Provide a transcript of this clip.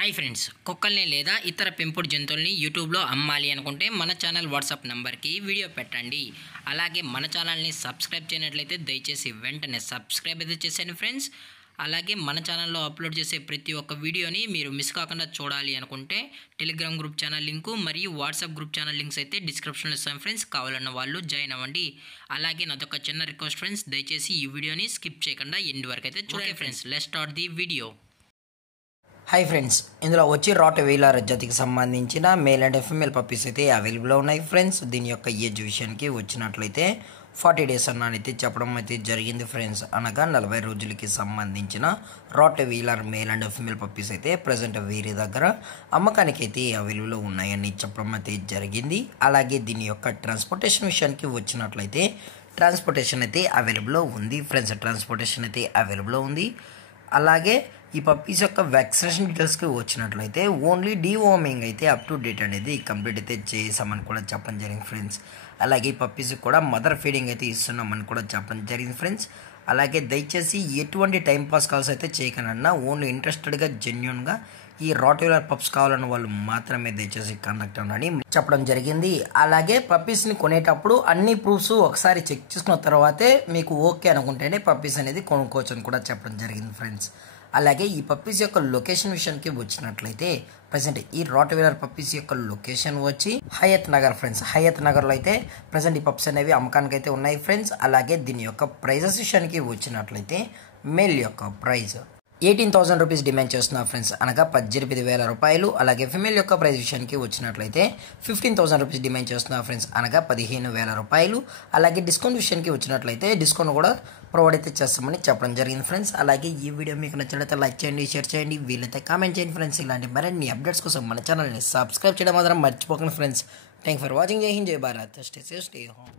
Hi friends, కుక్కల్ని లేదా ఇతర పెంపుడు జంతువుల్ని యూట్యూబ్లో అమ్మాలి అనుకుంటే మన ఛానల్ వాట్సాప్ నెంబర్కి వీడియో పెట్టండి. అలాగే మన ఛానల్ని సబ్స్క్రైబ్ చేయనట్లయితే దయచేసి వెంటనే సబ్స్క్రైబ్ అయితే చేసేయండి ఫ్రెండ్స్. అలాగే మన ఛానల్లో అప్లోడ్ చేసే ప్రతి ఒక్క వీడియోని మీరు మిస్ కాకుండా చూడాలి అనుకుంటే టెలిగ్రామ్ గ్రూప్ ఛానల్ లింకు మరియు వాట్సాప్ గ్రూప్ ఛానల్ లింక్స్ అయితే డిస్క్రిప్షన్లో ఇస్తాను ఫ్రెండ్స్. కావాలన్న వాళ్ళు జాయిన్ అవ్వండి. అలాగే నాదొక చిన్న రిక్వెస్ట్ ఫ్రెండ్స్, దయచేసి ఈ వీడియోని స్కిప్ చేయకుండా ఎండ్ వరకు అయితే చూడండి friends. Let's start the video. Hi friends, ఇందులో వచ్చి రాట్ వీలర్ జాతికి సంబంధించిన మేల్ అండ్ ఫీమేల్ పప్పీస్ అయితే అవైలబుల్లో ఉన్నాయి ఫ్రెండ్స్. దీని యొక్క ఏజ్ విషయానికి వచ్చినట్లయితే 40 days అన్నైతే చెప్పడం అయితే జరిగింది ఫ్రెండ్స్. అనగా 40 రోజులకి సంబంధించిన rottweiler male and female puppies అయితే ప్రజెంట్ వీరి దగ్గర అమ్మకానికి అయితే అవైలబుల్లో ఉన్నాయని చెప్పడం అయితే జరిగింది. అలాగే దీని యొక్క ట్రాన్స్పోర్టేషన్ విషయానికి వచ్చినట్లయితే ట్రాన్స్పోర్టేషన్ అయితే అవైలబుల్లో ఉంది ఫ్రెండ్స్. ట్రాన్స్పోర్టేషన్ అయితే అవైలబుల్లో ఉంది. అలాగే ఈ పప్పీస్ యొక్క వ్యాక్సినేషన్ డీటెయిల్స్కి వచ్చినట్లయితే ఓన్లీ డీవార్మింగ్ అయితే అప్ టు డేట్ అనేది కంప్లీట్ అయితే చేసామని కూడా చెప్పడం జరిగింది ఫ్రెండ్స్. అలాగే ఈ పప్పీస్ కూడా మదర్ ఫీడింగ్ అయితే ఇస్తున్నామని కూడా చెప్పడం జరిగింది ఫ్రెండ్స్. అలాగే దయచేసి ఎటువంటి టైంపాస్ కాల్స్ అయితే చేయకనన్నా ఓన్లీ ఇంట్రెస్టెడ్గా జెన్యున్గా ఈ రాట్ వీలర్ పప్స్ కావాలన్న వాళ్ళు మాత్రమే దయచేసి కాంటాక్ట్ అవ్వండి చెప్పడం జరిగింది. అలాగే పప్పీస్ని కొనేటప్పుడు అన్ని ప్రూఫ్స్ ఒకసారి చెక్ చేసుకున్న తర్వాతే మీకు ఓకే అనుకుంటేనే పప్పీస్ అనేది కొనుక్కోవచ్చు అని కూడా చెప్పడం జరిగింది ఫ్రెండ్స్. అలాగే ఈ పప్పీస్ యొక్క లొకేషన్ విషయానికి వచ్చినట్లయితే ప్రజెంట్ ఈ రాట్ వీలర్ పప్పీస్ యొక్క లొకేషన్ వచ్చి హయత్ నగర్ ఫ్రెండ్స్. హయత్ నగర్లో అయితే ప్రజెంట్ ఈ పప్స్ అనేవి అమ్మకానికి అయితే ఉన్నాయి ఫ్రెండ్స్. అలాగే దీని యొక్క ప్రైజెస్ విషయానికి వచ్చినట్లయితే మేల్ యొక్క ప్రైజ్ 18,000 రూపీస్ డిమాండ్ చేస్తున్నారు ఫ్రెండ్స్, అనగా 18,000 రూపాయలు. అలాగే ఫిమేల్ యొక్క ప్రైస్ విషయానికి వచ్చినట్లయితే 15,000 రూపీస్ డిమాండ్ చేస్తున్నారు ఫ్రెండ్స్, అనగా 15,000 రూపాయలు. అలాగే డిస్కౌంట్ విషయానికి వచ్చినట్లయితే డిస్కౌంట్ కూడా ప్రొవైడ్ అయితే చేస్తామని చెప్పడం జరిగింది ఫ్రెండ్స్. అలాగే ఈ వీడియో మీకు నచ్చినట్లయితే లైక్ చేయండి, షేర్ చేయండి, వీలైతే కామెంట్ చేయండి ఫ్రెండ్స్. ఇలాంటి మరిన్ని అప్డేట్స్ కోసం మన ఛానల్ని సబ్స్క్రైబ్ చేయడం మాత్రం మర్చిపోకండి ఫ్రెండ్స్. Thank for watching. జై హింద్, జై Bharat. Stay safe, stay home.